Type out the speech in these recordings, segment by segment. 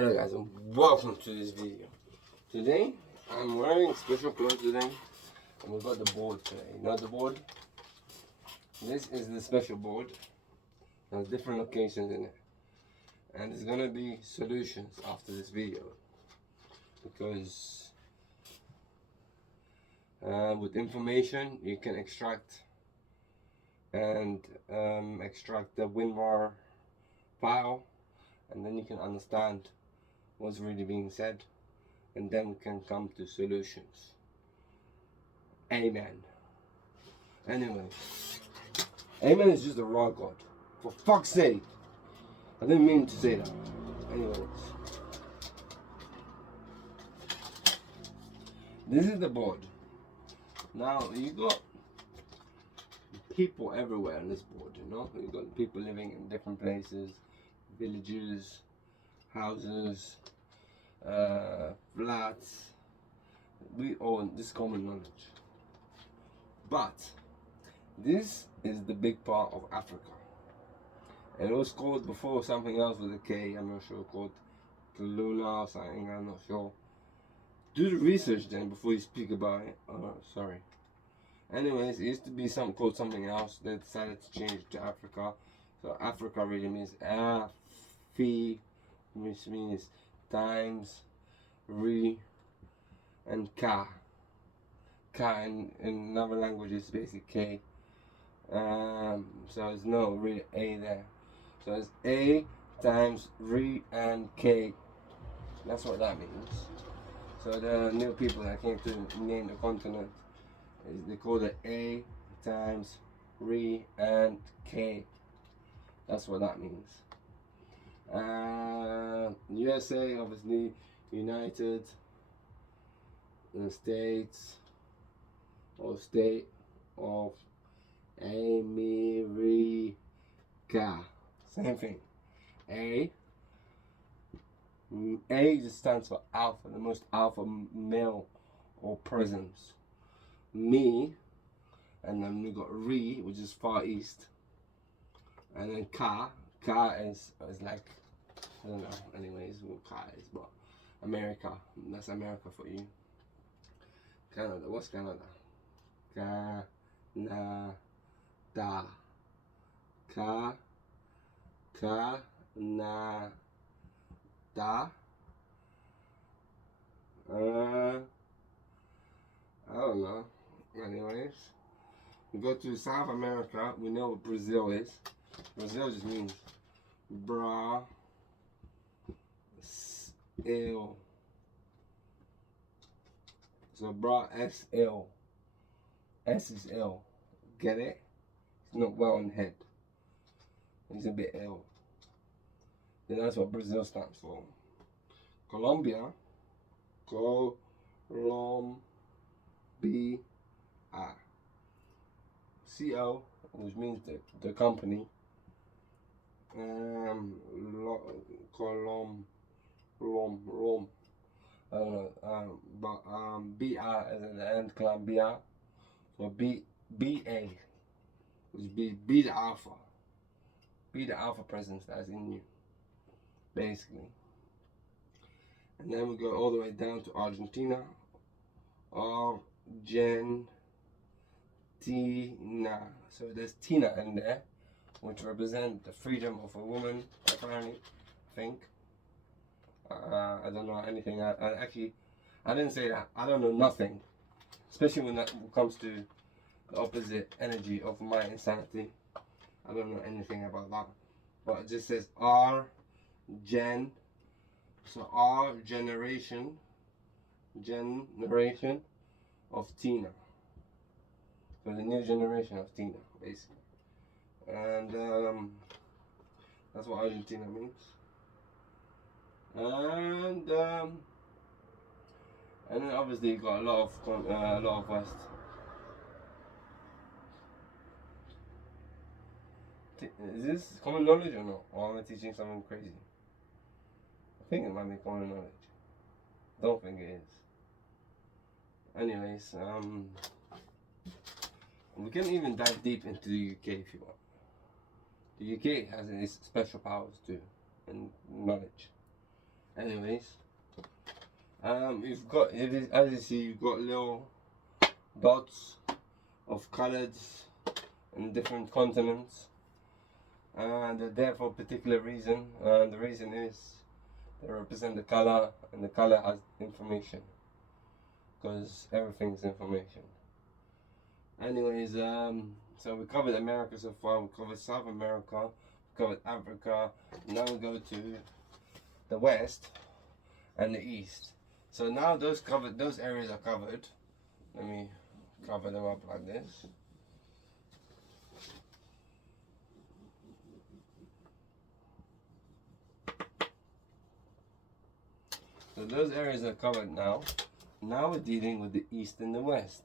Hello guys and welcome to this video. Today I'm wearing special clothes today and we've got the board today. You know the board? This is the special board. There's different locations in it. And there's gonna be solutions after this video. Because with information you can extract the WinRAR file, and then you can understand what's really being said, and then we can come to solutions. Amen. Anyway, amen is just a raw God. For fuck's sake. I didn't mean to say that. Anyways. This is the board. Now you got people everywhere on this board, you know? You got people living in different places, villages, houses, flats. We own this common knowledge. But this is the big part of Africa. And it was called before something else with a K, I'm not sure, called Kaluna or something, I'm not sure. Do the research then before you speak about it. Oh, sorry. Anyways, it used to be called something else. They decided to change it to Africa. So Africa really means Afi, which means times, re, and ka. Ka in another language is basically K. So there's no really A there. So it's A times re and K. That's what that means. So the new people that came to name the continent, they call it A times re and K. That's what that means. USA, obviously, United States or State of America. Same thing. A just stands for alpha, the most alpha male or presence. Me, and then we got re, which is far east, and then ka is like, I don't know, anyways what ka is, but America, that's America for you. Canada, what's Canada? Canada. Canada. I don't know. Anyways, we go to South America. We know what Brazil is. Brazil just means bra, L. So bra, S-L. S is L. Get it? It's not well on head. It's a bit L. Then that's what Brazil stands for. Colombia. Colombia. CO, which means the company. Colom. I don't know. But BR as in the end, Colombia. So BA, which be the alpha. Be the alpha presence that's in you, basically. And then we go all the way down to Argentina. Argentina. So there's Tina in there, which represents the freedom of a woman, apparently, I think. I don't know anything. I didn't say that. I don't know nothing. Especially when that comes to the opposite energy of my insanity. I don't know anything about that. But it just says Gen. So our generation of Tina. So the new generation of Tina, basically. And that's what Argentina means. And then obviously you got a lot of West. Is this common knowledge or not? Or am I teaching something crazy? I think it might be common knowledge. Don't think it is. Anyways, we can even dive deep into the UK if you want. The UK has its special powers too, and knowledge. Anyways, you've got, as you see, you've got little dots of colours in different continents, and they're there for a particular reason. And the reason is they represent the colour, and the colour has information, because everything's information. Anyways, so we covered America so far. We covered South America, we covered Africa. Now we go to the West and the East. So now those areas are covered. Let me cover them up like this. So those areas are covered now. Now we're dealing with the East and the West.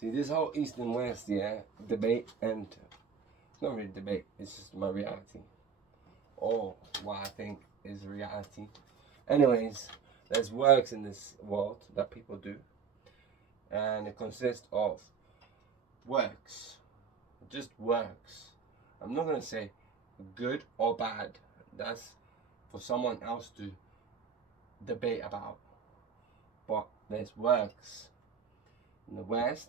See, this whole East and West, yeah, debate, and it's not really debate, it's just my reality. Or what I think is reality. Anyways, there's works in this world that people do. And it consists of works. Just works. I'm not going to say good or bad. That's for someone else to debate about. But there's works in the West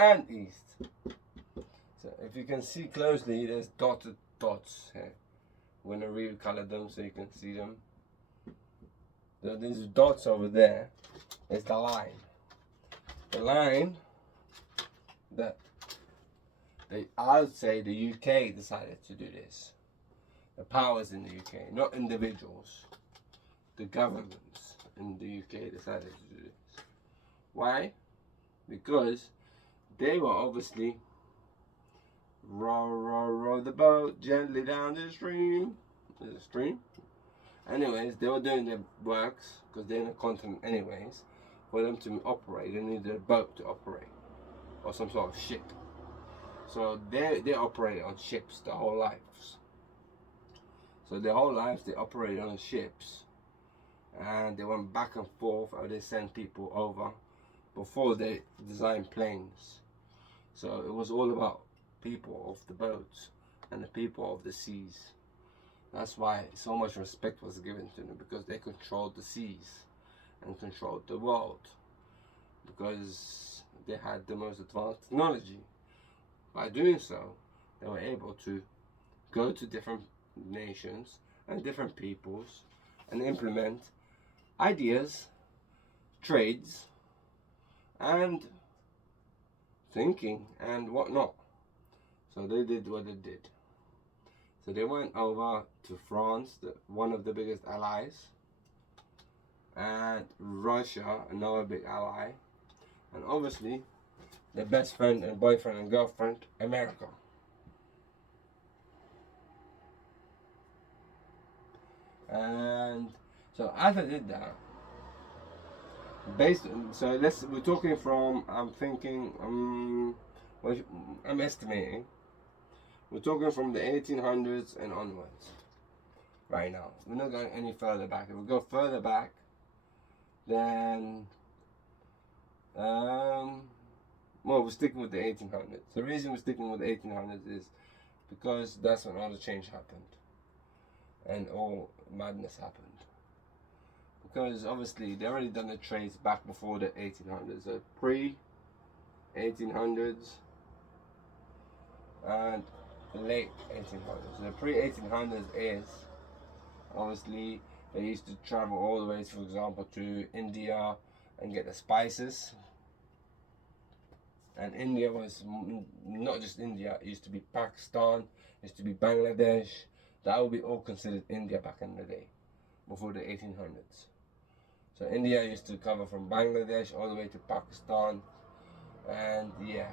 and East. So if you can see closely, there's dotted dots here. We're going to recolor them so you can see them. So these dots over there is the line. The line that I would say the UK decided to do this. The powers in the UK, not individuals. The governments in the UK decided to do this. Why? Because they were obviously row the boat gently down the stream. There's a stream. Anyways, they were doing their works because they're in a continent anyways. For them to operate, they needed a boat to operate or some sort of ship. So they operate on ships their whole lives. So their whole lives they operated on ships, and they went back and forth, or they sent people over before they designed planes. So it was all about people of the boats and the people of the seas. That's why so much respect was given to them, because they controlled the seas and controlled the world, because they had the most advanced technology. By doing so, they were able to go to different nations and different peoples and implement ideas, trades, and thinking and whatnot. So they did what they did. So they went over to France, one of the biggest allies, and Russia, another big ally, and obviously their best friend and boyfriend and girlfriend, America. And so as I did that, we're talking from, I'm estimating, we're talking from the 1800s and onwards right now. We're not going any further back. If we go further back, then we're sticking with the 1800s. The reason we're sticking with the 1800s is because that's when all the change happened and all madness happened. Because obviously they already done the trades back before the 1800s, so pre-1800s and late 1800s. So the pre-1800s is obviously they used to travel all the way, for example, to India and get the spices. And India was not just India, it used to be Pakistan, it used to be Bangladesh. That would be all considered India back in the day, before the 1800s. So India used to cover from Bangladesh all the way to Pakistan. And yeah,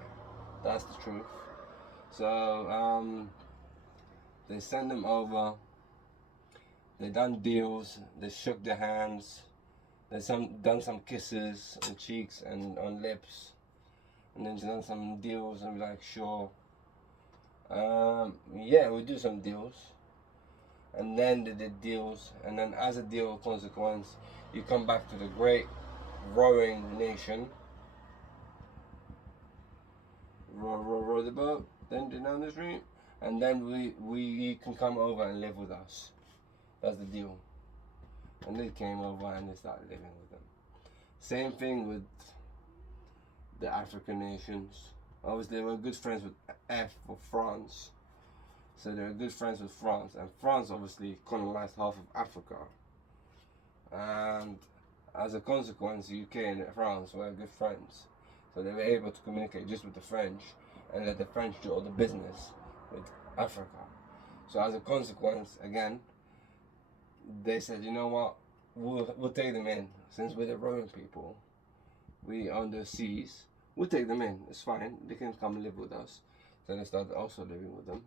that's the truth. So they sent them over, they done deals, they shook their hands, they done some kisses on cheeks and on lips. And then done some deals and be like, sure. Yeah, we do some deals. And then they did deals. And then as a deal consequence, you come back to the great rowing nation. row the boat, then down the stream, and then we can come over and live with us. That's the deal. And they came over and they started living with them. Same thing with the African nations. Obviously, they were good friends with France. So they were good friends with France, and France obviously colonized half of Africa. And as a consequence, the UK and France were good friends. So they were able to communicate just with the French and let the French do all the business with Africa. So as a consequence, again, they said, you know what, we'll take them in. Since we're the rowing people, we own the seas, we'll take them in. It's fine. They can come live with us. So they started also living with them.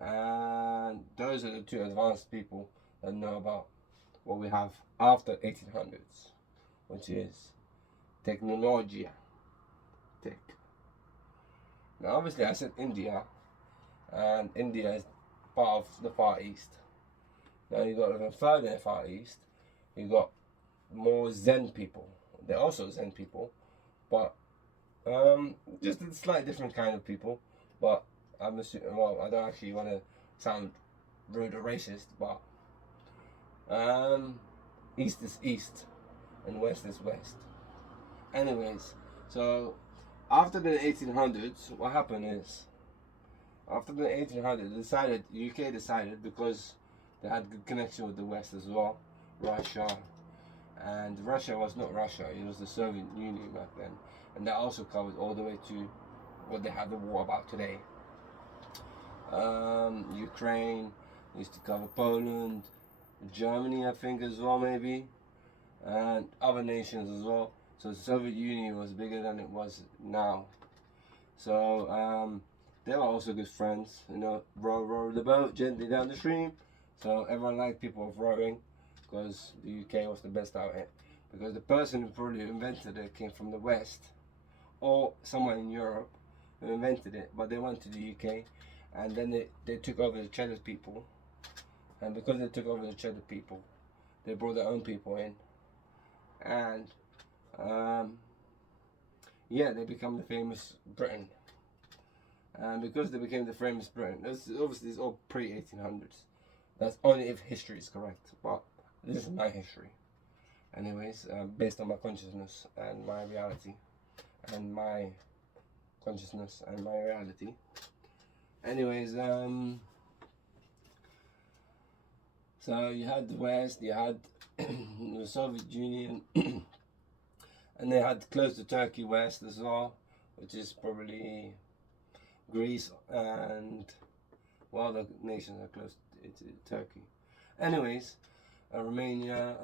And those are the two advanced people that know about what we have after 1800s, which is technology. Tech. Now, obviously, I said India, and India is part of the Far East. Now, you got even further in the Far East, you got more Zen people. They're also Zen people, but just a slightly different kind of people. But I'm assuming, well, I don't actually want to sound rude or racist, but East is East and West is West. Anyways, so after the 1800s, what happened is, after the 1800s, UK decided, because they had good connection with the West as well, Russia, and Russia was not Russia, it was the Soviet Union back then, and that also covered all the way to what they had the war about today. Ukraine used to cover Poland, Germany, I think, as well, maybe, and other nations as well. So the Soviet Union was bigger than it was now. So they were also good friends, you know, row the boat gently down the stream. So everyone liked people of rowing, because the UK was the best out here. Because the person who probably invented it came from the West, or somewhere in Europe, who invented it, but they went to the UK, and then they took over the Cheddar people. And because they took over the Cheddar people, they brought their own people in. And yeah, they become the famous Britain. And because they became the famous Britain, obviously it's all pre-1800s. That's only if history is correct, but this is my history. Anyways, based on my consciousness and my reality, and my consciousness and my reality. Anyways, so you had the West, you had the Soviet Union, and they had close to Turkey West as well, which is probably Greece and well, the nations are close to Turkey. Anyways, Romania,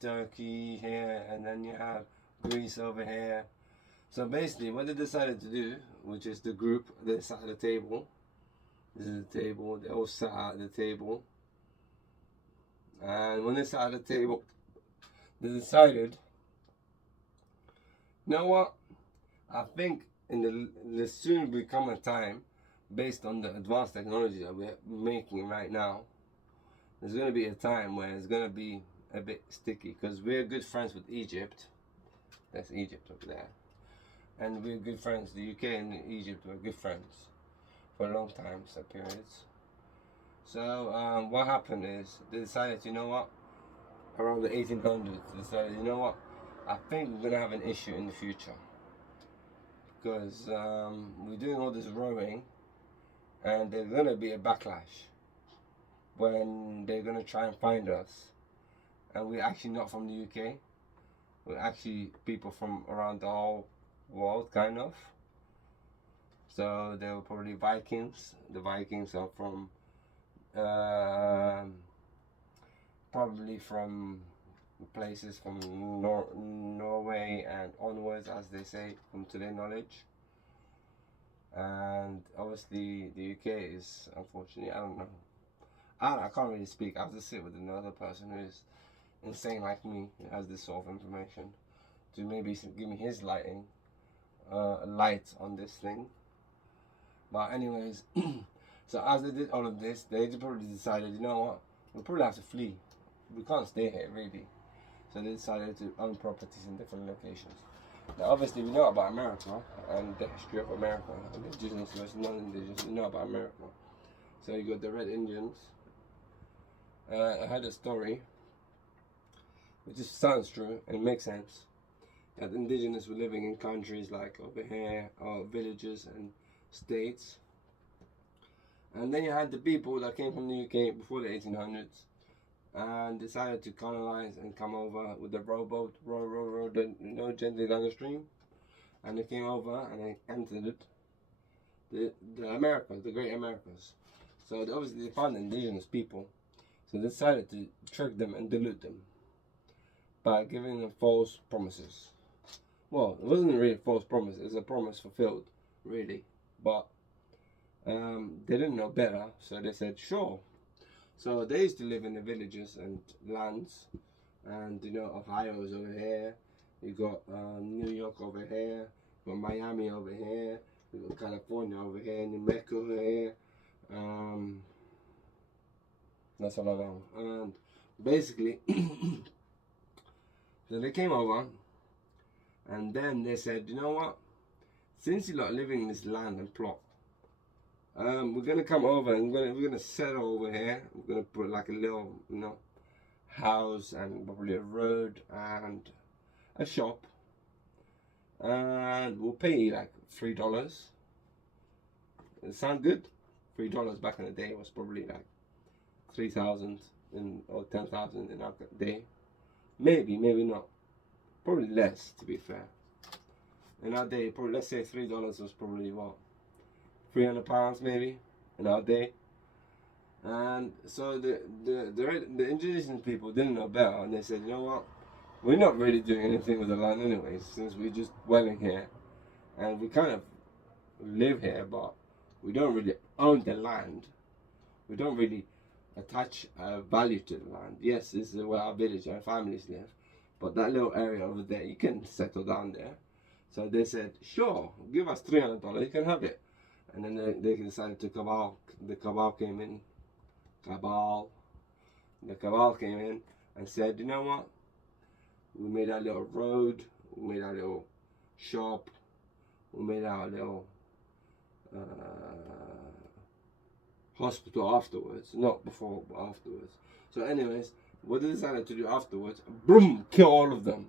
Turkey here, and then you have Greece over here. So basically, what they decided to do, which is the group, they sat at the table. This is the table. They all sat at the table. And when they sat at the table, they decided, you know what? I think there soon will come a time, based on the advanced technology that we're making right now, there's going to be a time where it's going to be a bit sticky, because we're good friends with Egypt. That's Egypt over there. And we're good friends. The UK and Egypt were good friends for a long time, set periods. So what happened is they decided, you know what, around the 1800s, they decided, you know what, I think we're going to have an issue in the future, because we're doing all this rowing, and there's going to be a backlash when they're going to try and find us, and we're actually not from the UK, we're actually people from around the whole world, kind of. So they were probably Vikings. The Vikings are from probably from places from Norway and onwards, as they say, from to their knowledge. And obviously the UK is, unfortunately, I don't know, I can't really speak. I have to sit with another person who is insane like me, who has this sort of information, to maybe give me his light on this thing. But anyways, so as they did all of this, they probably decided, you know what, we'll probably have to flee. We can't stay here, really. So they decided to own properties in different locations. Now, obviously, we know about America and the history of America, indigenous versus non-indigenous. We know about America. So you got the Red Indians. I had a story, which just sounds true and it makes sense, that indigenous were living in countries like over here, or villages and states. And then you had the people that came from the UK before the 1800s and decided to colonize and come over with the rowboat, gently down the stream. And they came over and they entered the Americas, the great Americas. So obviously they found indigenous people. So they decided to trick them and dilute them by giving them false promises. Well, it wasn't really a false promise, it was a promise fulfilled, really. But they didn't know better, so they said, sure. So they used to live in the villages and lands, and Ohio is over here, you got New York over here, you got Miami over here, you got California over here, New Mexico over here. That's all I know. And basically, so they came over, and then they said, you know what? Since you're not living in this land and plot, we're gonna come over and we're gonna settle over here. We're gonna put like a little, house and probably a road and a shop, and we'll pay you like $3. Does it sound good? $3 back in the day was probably like 3,000 or 10,000 in our day. Maybe not. Probably less, to be fair. In our day, probably, let's say $3 was probably what, £300 maybe in our day. And so the indigenous people didn't know better, and they said, you know what, we're not really doing anything with the land anyways, since we're just dwelling here and we kind of live here, but we don't really own the land. We don't really attach value to the land. Yes, this is where our village and families live, but that little area over there, you can settle down there. So they said, sure, give us $300, you can have it. And then they decided to cabal. The cabal came in. The cabal came in and said, you know what? We made our little road. We made our little shop. We made our little hospital afterwards. Not before, but afterwards. So anyways, what they decided to do afterwards, boom, kill all of them.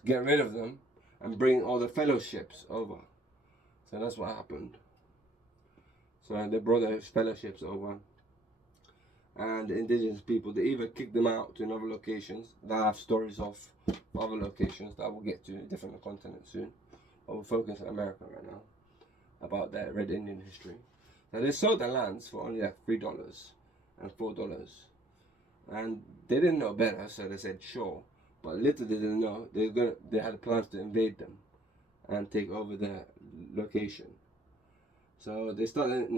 To get rid of them and bring all the fellowships over. So that's what happened. So they brought their fellowships over, and the indigenous people, they either kicked them out to other locations. That I have stories of other locations that I will get to in different continents soon. I will focus on America right now, about their Red Indian history. Now they sold their lands for only like $3 and $4, and they didn't know better, so they said sure. But little did they know they had plans to invade them and take over their location. So they started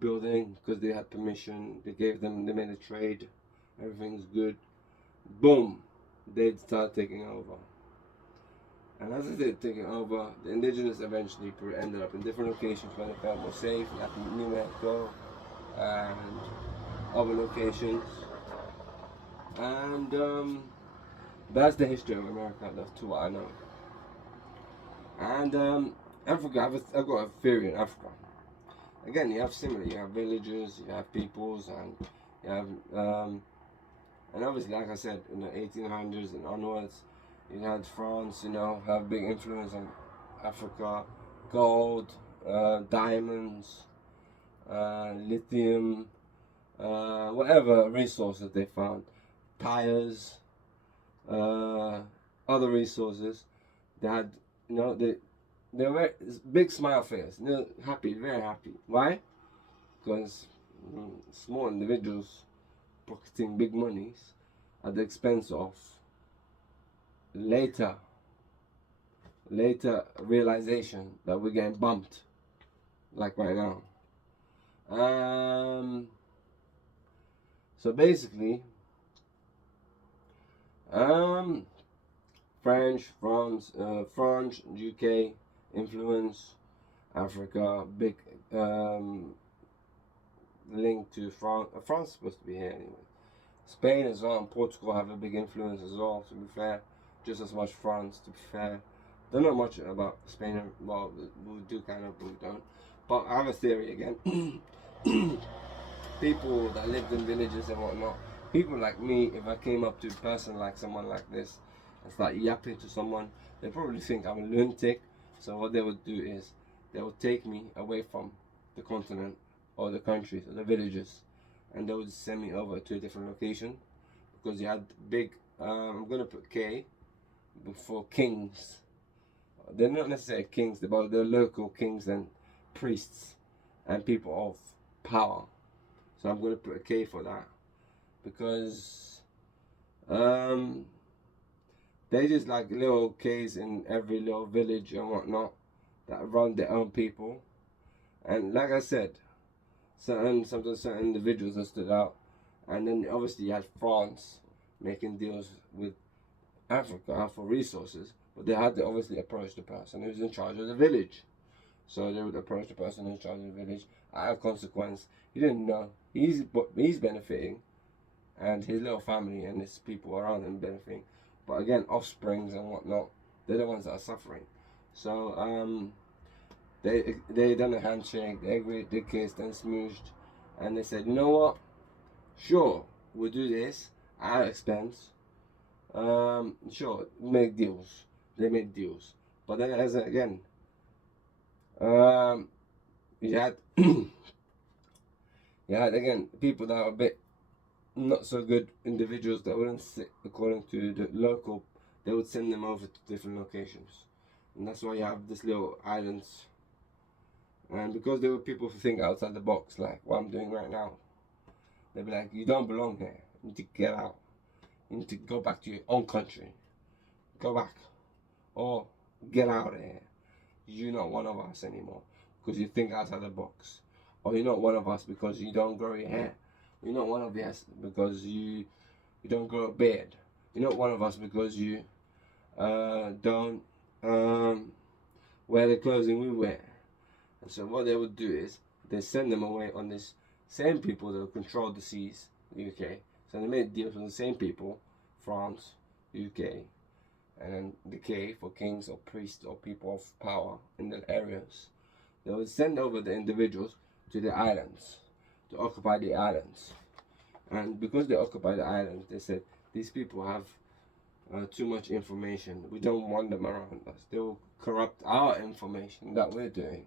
building because they had permission. They made a trade. Everything's good. Boom, they started taking over. And as they started taking over, the indigenous eventually ended up in different locations where they felt more safe, like New Mexico and other locations. And that's the history of America. That's what I know. And Africa, I've got a theory in Africa. Again, you have similar. You have villages, you have peoples, and you have, and obviously, like I said, in the 1800s and onwards, you had France, have big influence on Africa, gold, diamonds, lithium, whatever resources they found, tires, other resources. They had, they were big smile face, happy, very happy. Why? Because small individuals pocketing big monies at the expense of later realization that we're getting bumped, like right now. So basically, France, UK influence, Africa, big link to France. France is supposed to be here anyway. Spain as well and Portugal have a big influence as well, to be fair. Just as much France, to be fair. don't know much about Spain. Well, we do kind of, but we don't. But I have a theory again. People that lived in villages and whatnot, people like me, if I came up to a person like someone like this and start yapping to someone, they probably think I'm a lunatic. So what they would do is they would take me away from the continent or the countries or the villages, and they would send me over to a different location because you had big. I'm gonna put K before kings. They're not necessarily kings, but they're local kings and priests and people of power. So I'm gonna put a K for that because um, they just like little K's in every little village and whatnot that run their own people. And like I said, sometimes certain individuals that stood out. And then obviously you had France making deals with Africa for resources, but they had to obviously approach the person who's in charge of the village. So they would approach the person in charge of the village. At a consequence, he didn't know he's benefiting, and his little family and his people around him benefiting. But again, offsprings and whatnot, they're the ones that are suffering. So they done a handshake, they agreed, they kissed and smooshed, and they said, you know what? Sure, we'll do this at our expense. Sure, make deals. They made deals, but then again, you had you had again people that are a bit not so good individuals that wouldn't sit according to the local. They would send them over to different locations, and that's why you have this little islands. And because there were people who think outside the box, like what I'm doing right now, they'd be like, "You don't belong here. You need to get out. You need to go back to your own country. Go back, or get out of here. You're not one of us anymore because you think outside the box, or you're not one of us because you don't grow your hair. You're not one of us because you don't grow a beard. You're not one of us because you don't wear the clothing we wear." And so what they would do is they send them away on this same people that control the seas, the UK. So they made deals with the same people, France, UK, and then the K for kings or priests or people of power in the areas. They would send over the individuals to the islands, to occupy the islands. And because they occupy the islands, they said, these people have too much information. We don't want them around us. They will corrupt our information that we're doing.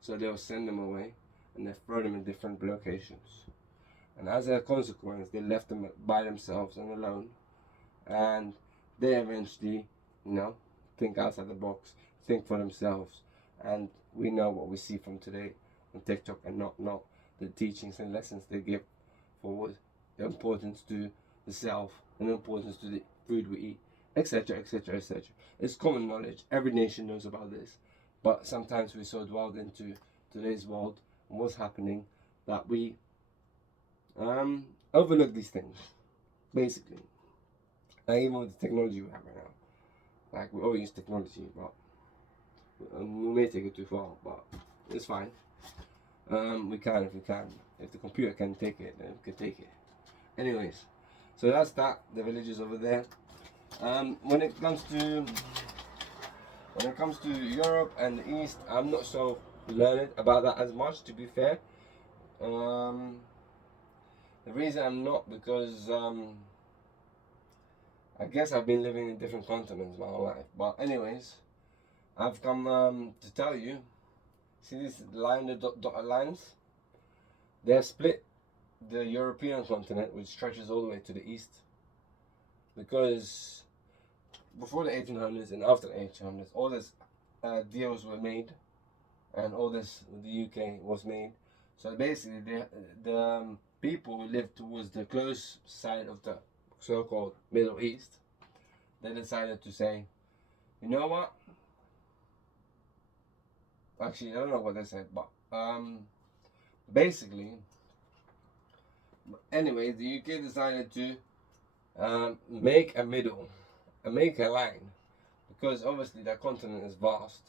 So they'll send them away and they throw them in different locations. And as a consequence, they left them by themselves and alone. And they eventually, think outside the box, think for themselves. And we know what we see from today on TikTok and not the teachings and lessons they give for what the importance to the self and the importance to the food we eat, etc., etc., etc. It's common knowledge. Every nation knows about this. But sometimes we're so dwelled into today's world and what's happening that we overlook these things, basically. And even with the technology we have right now. Like, we all use technology, but we may take it too far, but it's fine. We can if we can. If the computer can take it, then we can take it. Anyways, so that's that. The villages over there. When it comes to Europe and the East, I'm not so learned about that as much, to be fair. The reason I'm not because I guess I've been living in different continents my whole life. But anyways, I've come to tell you. See this line, the dotted lines? They have split the European continent, which stretches all the way to the east, because before the 1800s and after the 1800s, all these deals were made, and all this with the UK was made. So basically, the people who lived towards the close side of the so-called Middle East, they decided to say, you know what? Actually, I don't know what they said, but basically, anyway, the UK decided to make a middle, make a line, because obviously the continent is vast,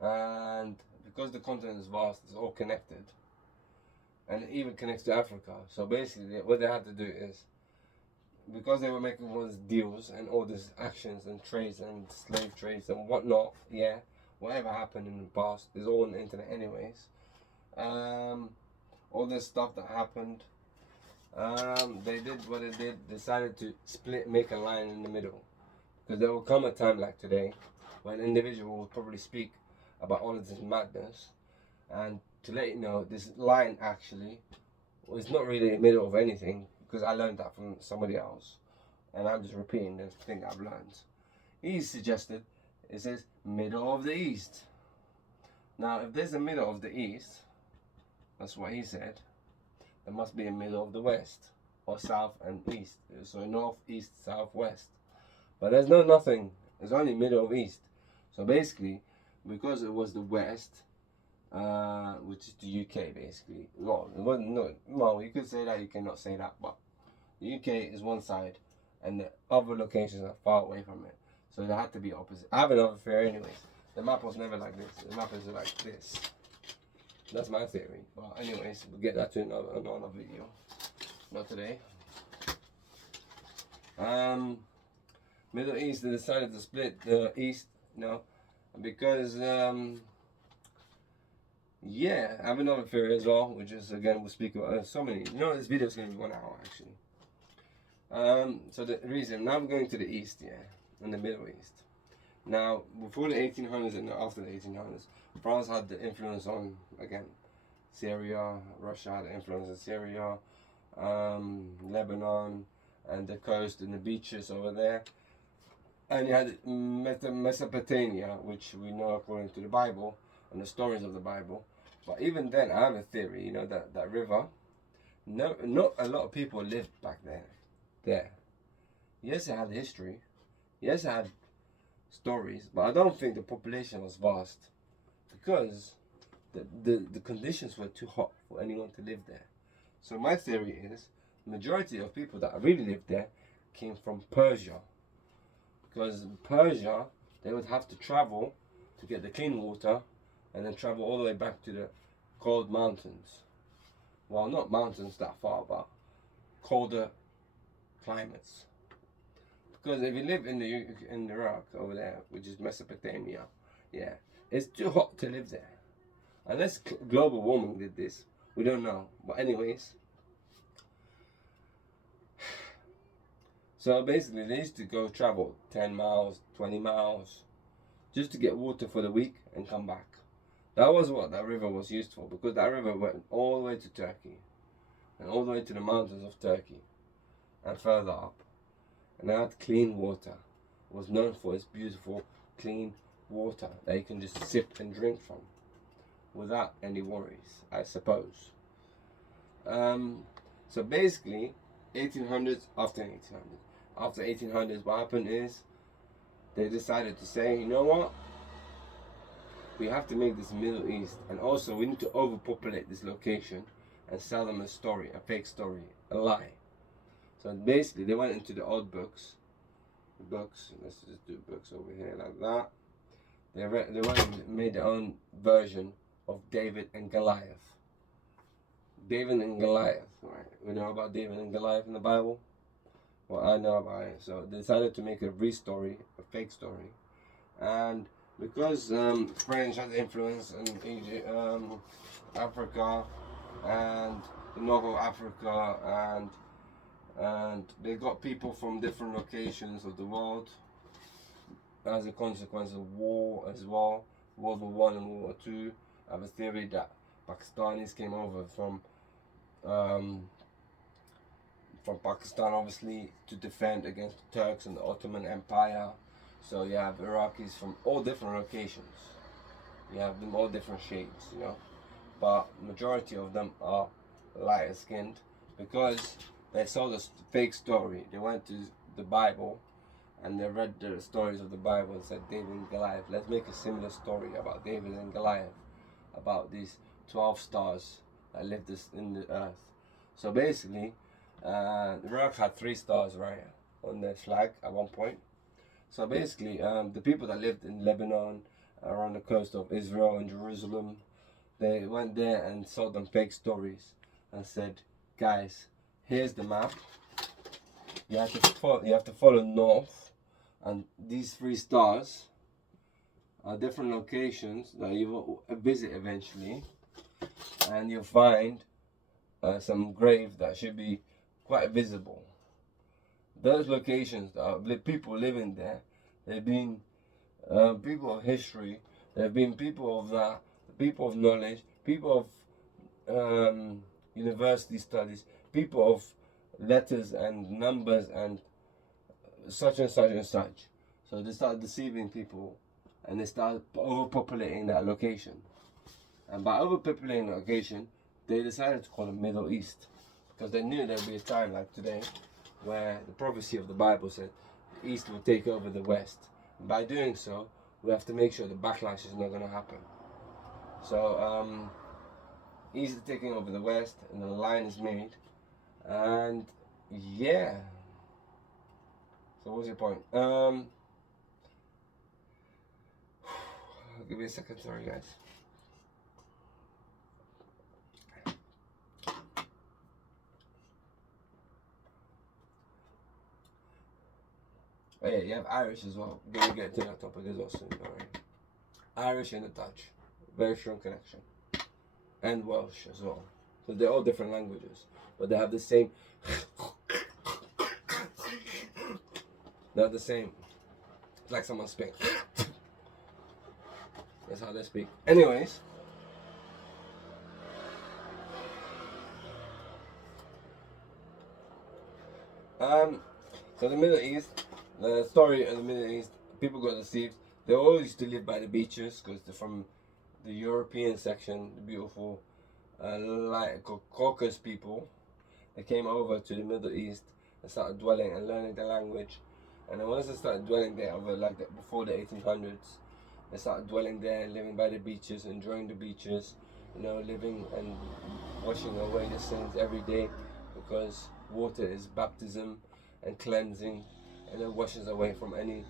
and because the continent is vast, it's all connected, and it even connects to Africa. So basically, what they had to do is because they were making all these deals and all these actions and trades and slave trades and whatnot, yeah, whatever happened in the past is all on the internet anyways. All this stuff that happened, they did what they did, decided to make a line in the middle. Because there will come a time like today when an individual will probably speak about all of this madness, and to let you know, this line actually was not really in the middle of anything, because I learned that from somebody else, and I'm just repeating the thing I've learned. He suggested it says middle of the East. Now, if there's a middle of the East, that's what he said, there must be a middle of the West, or South and East. So North, East, South, West. But there's nothing. It's only middle of East. So basically, because it was the West, which is the UK basically. Well, it wasn't. No, well, you could say that. You cannot say that. But the UK is one side, and the other locations are far away from it. So they had to be opposite. I have another theory, anyways. The map was never like this. The map is like this. That's my theory. But anyways, we'll get that to another video. Not today. Middle East, they decided to split the East, because yeah, I have another theory as well, which is, again, we'll speak about so many. This video is going to be 1 hour actually. So the reason, now I'm going to the East, yeah, in the Middle East. Now, before the 1800s and after the 1800s, France had the influence on, again, Syria. Russia had the influence in Syria, Lebanon, and the coast and the beaches over there. And you had Mesopotamia, which we know according to the Bible and the stories of the Bible. But even then, I have a theory, that river, not a lot of people lived back there. Yes, it had history. Yes, it had stories. But I don't think the population was vast, because the conditions were too hot for anyone to live there. So my theory is, the majority of people that really lived there came from Persia. Because in Persia, they would have to travel to get the clean water, and then travel all the way back to the cold mountains. Well, not mountains that far, but colder climates. Because if you live in Iraq over there, which is Mesopotamia, yeah, it's too hot to live there. Unless global warming did this, we don't know. But anyways, so basically they used to go travel 10 miles, 20 miles, just to get water for the week and come back. That was what that river was used for, because that river went all the way to Turkey, and all the way to the mountains of Turkey, and further up. And that clean water was known for its beautiful, clean water that you can just sip and drink from, without any worries, I suppose. So basically, 1800s, after 1800s, what happened is, they decided to say, you know what? We have to make this Middle East, and also we need to overpopulate this location and sell them a story, a fake story, a lie. So basically, they went into the old books. Let's just do books over here like that. They went and made their own version of David and Goliath. David and Goliath, right? We know about David and Goliath in the Bible. Well, I know about it. So they decided to make a story, a fake story, and because French had influence in Egypt, Africa, and the north of Africa, and they got people from different locations of the world as a consequence of war as well, World War I and World War II. I have a theory that Pakistanis came over from Pakistan, obviously, to defend against the Turks and the Ottoman Empire. So you have Iraqis from all different locations. You have them all different shades, but majority of them are lighter skinned, because they saw this fake story. They went to the Bible and they read the stories of the Bible and said, David and Goliath, let's make a similar story about David and Goliath, about these 12 stars that lived in the earth. So basically, Iraq had 3 stars, right, on their flag at one point. So basically, the people that lived in Lebanon, around the coast of Israel and Jerusalem, they went there and sold them fake stories and said, guys, here's the map. you have to follow north, and these 3 stars are different locations that you will visit eventually, and you'll find some graves that should be quite visible. Those locations that are people living there, they've been people of history, they've been people of that, people of knowledge, people of university studies, people of letters and numbers and such and such and such. So they started deceiving people and they started overpopulating that location. And by overpopulating the location, they decided to call it Middle East because they knew there would be a time like today where the prophecy of the Bible said the East will take over the West. And by doing so, we have to make sure the backlash is not going to happen. So East is taking over the West, and the line is made. And yeah. So what's your point? Give me a second, sorry guys. Oh yeah, you have Irish as well. We're gonna get to that topic as well soon, alright. Irish and the Dutch. Very strong connection. And Welsh as well. So they're all different languages. But they have the same not the same. It's like someone speaks. That's how they speak. Anyways. So the Middle East, the story of the Middle East, people got deceived. They always used to live by the beaches because they're from the European section, the beautiful like Caucasus people. They came over to the Middle East and started dwelling and learning the language. And then once they started dwelling there over like before the 1800s, they started dwelling there, living by the beaches, enjoying the beaches, you know, living and washing away the sins every day because water is baptism and cleansing, and it washes away from anything.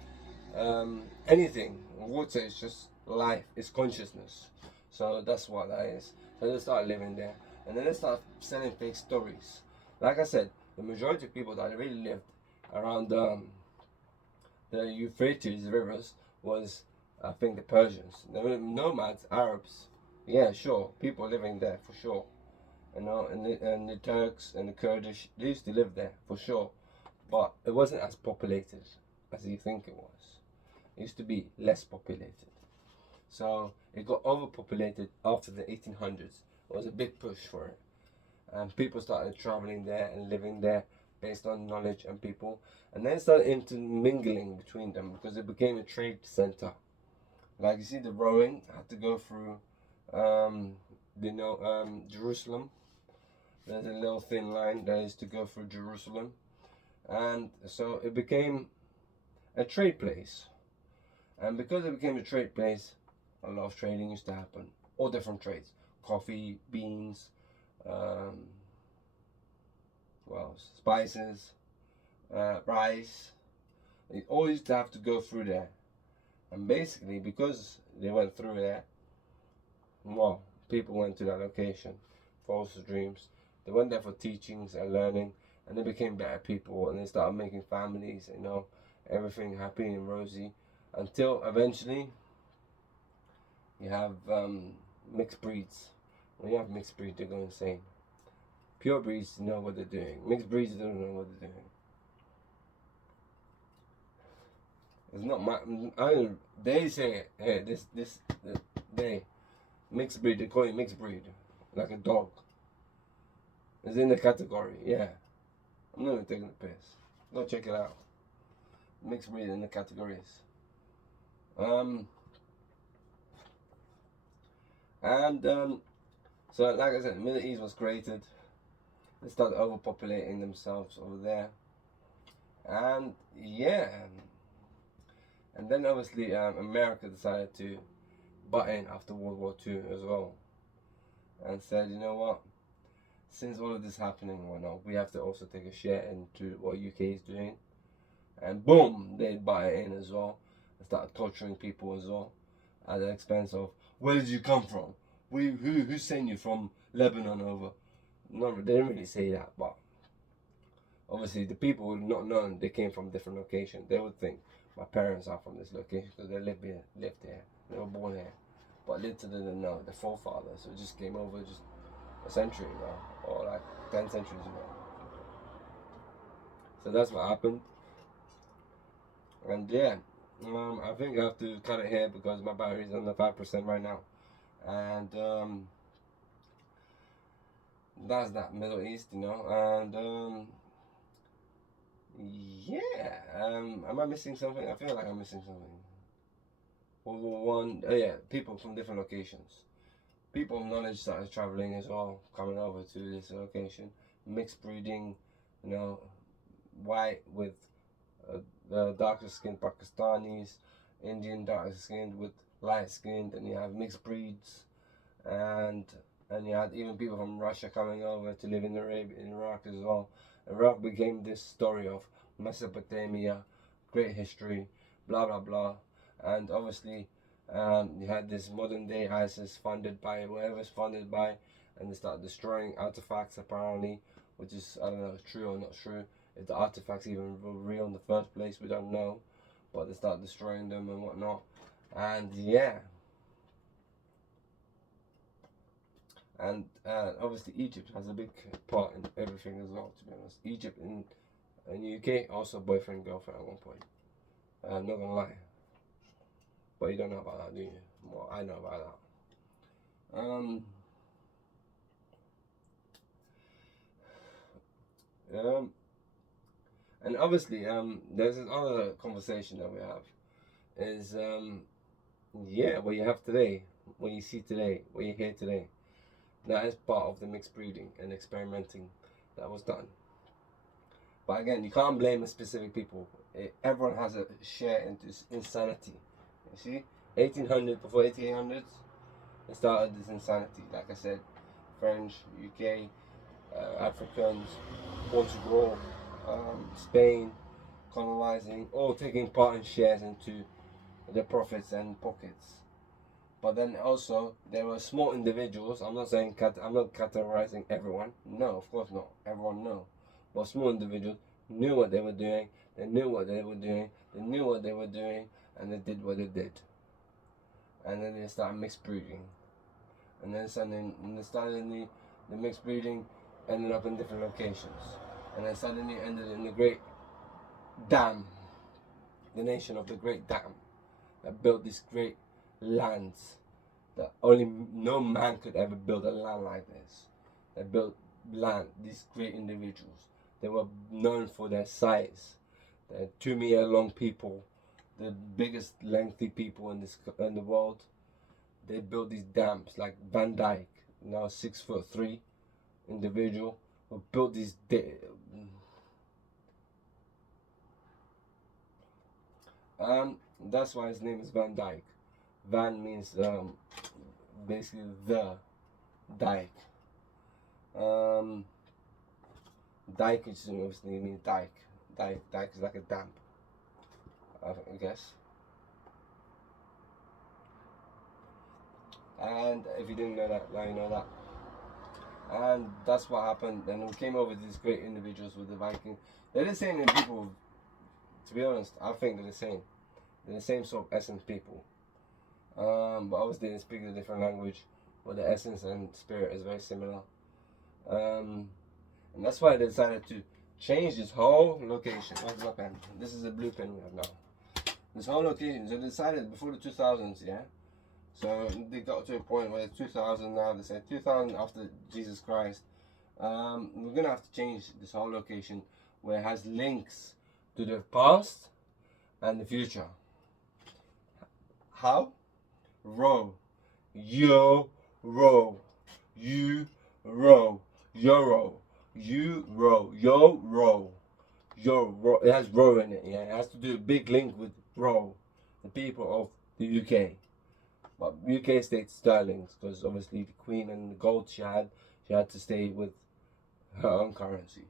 Water is just life, it's consciousness. So that's what that is. So they start living there, and then they start selling fake stories. Like I said, the majority of people that really lived around the Euphrates rivers was, I think, the Persians. They were nomads, Arabs. Yeah, sure, people living there for sure. You know, and the Turks and the Kurdish, they used to live there for sure. But it wasn't as populated as you think it was. It used to be less populated. So it got overpopulated after the 1800s. It was a big push for it. And people started traveling there and living there based on knowledge and people. And then started intermingling between them because it became a trade center. Like you see the rowing had to go through Jerusalem. There's a little thin line that is to go through Jerusalem. And so it became a trade place. And because it became a trade place, a lot of trading used to happen. All different trades. Coffee, beans, spices, rice. They all used to have to go through there. And basically, because they went through there, well, people went to that location, false dreams. They went there for teachings and learning, and they became better people, and they started making families, you know, everything happy and rosy, until eventually you have mixed breeds. When you have mixed breeds, they go insane. Pure breeds know what they're doing. Mixed breeds don't know what they're doing. It's not my. They say, hey, they mixed breed. They call it mixed breed, like a dog. It's in the category, yeah. I'm not even taking the piss. Go check it out. Mixed breed in the categories. So like I said, the Middle East was created. They started overpopulating themselves over there, and yeah. And then obviously America decided to butt in after World War II as well, and said, you know what? Since all of this happening and whatnot, we have to also take a share into what UK is doing. And boom, they buy it in as well and start torturing people as well at the expense of, where did you come from? Who sent you from Lebanon over? No, they didn't really say that, but Obviously, the people would not know they came from different locations. They would think my parents are from this location because they lived here, they were born here. But little did they know the forefathers who just came over just a century ago or like 10 centuries ago. So that's what happened. And yeah, I think I have to cut it here because my battery's under 5% right now. And that's that Middle East, you know. And yeah, am I missing something? I feel like I'm missing something. Oh yeah, people from different locations. People of knowledge started traveling as well, coming over to this location. Mixed breeding, you know, white with darker skinned Pakistanis, Indian darker skinned with light skinned, and you have mixed breeds, and you had even people from Russia coming over to live in Arabia, in Iraq as well. Iraq became this story of Mesopotamia, great history, blah blah blah, and obviously you had this modern day ISIS funded by whoever's funded by, and they start destroying artifacts apparently, which is I don't know if true or not true. If the artifacts even were real in the first place, we don't know, but they start destroying them and whatnot, and yeah. And obviously Egypt has a big part in everything as well, to be honest. Egypt in the UK, also boyfriend, girlfriend at one point. I'm not gonna lie. But you don't know about that, do you? Well, I know about that. And obviously, there's this other conversation that we have. Is, yeah, what you have today, what you see today, what you hear today. That is part of the mixed breeding and experimenting that was done. But again, you can't blame the specific people. Everyone has a share in this insanity. You see, 1800 before 1800s, it started this insanity. Like I said, French, UK, Africans, Portugal, Spain, colonizing, all taking part in shares into the profits and pockets. But then also there were small individuals. I'm not saying I'm not categorizing everyone. No, of course not. Everyone no, but small individuals knew what they were doing. They knew what they were doing. They knew what they were doing, and they did what they did. And then they started mixed breeding, and then suddenly the mixed breeding ended up in different locations, and then suddenly ended in the Great Dam, the nation of the Great Dam, that built these great lands that only no man could ever build a land like this. They built land, these great individuals. They were known for their size. They're 2 meter long people, the biggest lengthy people in the world. They built these dams like Van Dyke, now 6'3" individual, who built these. That's why his name is Van Dyke. Van means basically the dike. Dike is obviously means dike. Dike is like a dam, I guess. And if you didn't know that, now you know that. And that's what happened. And we came over these great individuals with the Viking. They're the same people. To be honest, I think they're the same. They're the same sort of essence people. But obviously they speak a different language, but the essence and spirit is very similar. And that's why they decided to change this whole location. Where's my pen? This is a blue pen we have now. This whole location, so they decided before the 2000s, yeah? So they got to a point where 2000 now, they said 2000 after Jesus Christ, we're going to have to change this whole location where it has links to the past and the future. How? Row. Yo, row. You, row. Euro. You, row. Yo, row. Yo, row. It has row in it, yeah? It has to do a big link with row, the people of the UK. But UK stayed sterling because obviously the Queen and the gold she had to stay with her own currency.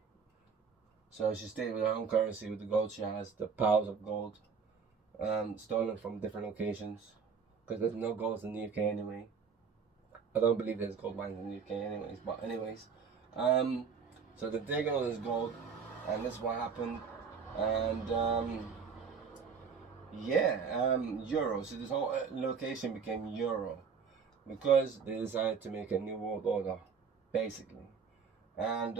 So she stayed with her own currency with the gold she has, the piles of gold, stolen from different locations. Because there's no gold in the UK anyway. I don't believe there's gold mines in the UK anyways. But anyways, so they're taking all this gold and this is what happened. And Euro. So this whole location became Euro because they decided to make a new world order, basically. And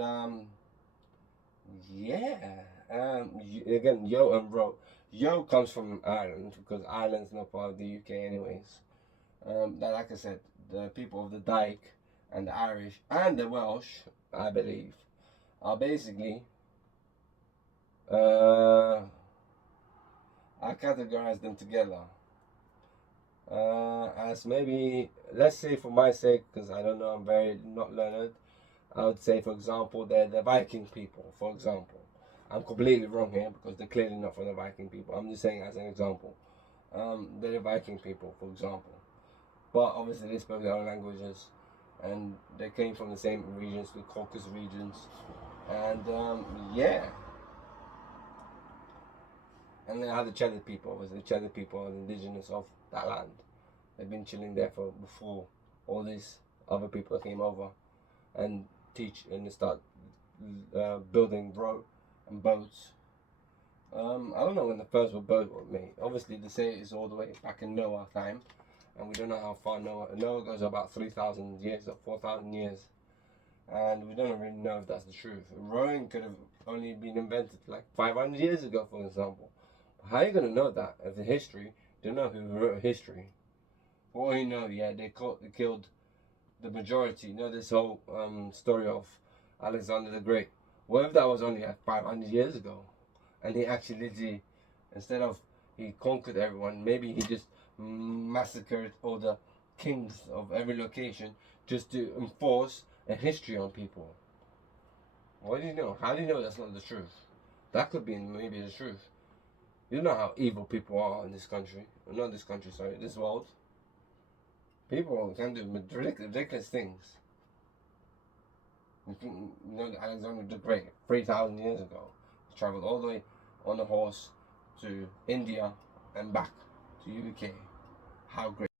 again, Yo and Ro. Yo comes from Ireland because Ireland's not part of the UK, anyways. Like I said, the people of the Dyke and the Irish and the Welsh, I believe, are basically. I categorize them together as maybe, let's say for my sake, because I don't know, I'm very not learned, I would say, for example, they're the Viking people, for example. I'm completely wrong here because they're clearly not from the Viking people. I'm just saying as an example. They're the Viking people, for example. But obviously they spoke their own languages and they came from the same regions, the Caucasus regions. And And then I had the Cheddar people. Obviously, the Cheddar people are the indigenous of that land. They've been chilling there for before all these other people came over and teach and they start building road and boats. I don't know when the first boat was made. Obviously, they say it's all the way back in Noah time, and we don't know how far Noah goes about 3,000 years or 4,000 years, and we don't really know if that's the truth. Rowing could have only been invented like 500 years ago, for example. How are you gonna know that if the history? You don't know who wrote history. For all you know, they killed the majority. You know this whole story of Alexander the Great. What if that was only like 500 years ago, and he actually literally, instead of he conquered everyone, maybe he just massacred all the kings of every location just to enforce a history on people. What do you know? How do you know that's not the truth? That could be maybe the truth. You know how evil people are in this country. Not this country, sorry, this world. People can do ridiculous things. You know, Alexander the Great, 3,000 years ago, he traveled all the way on a horse to India and back to UK. How great.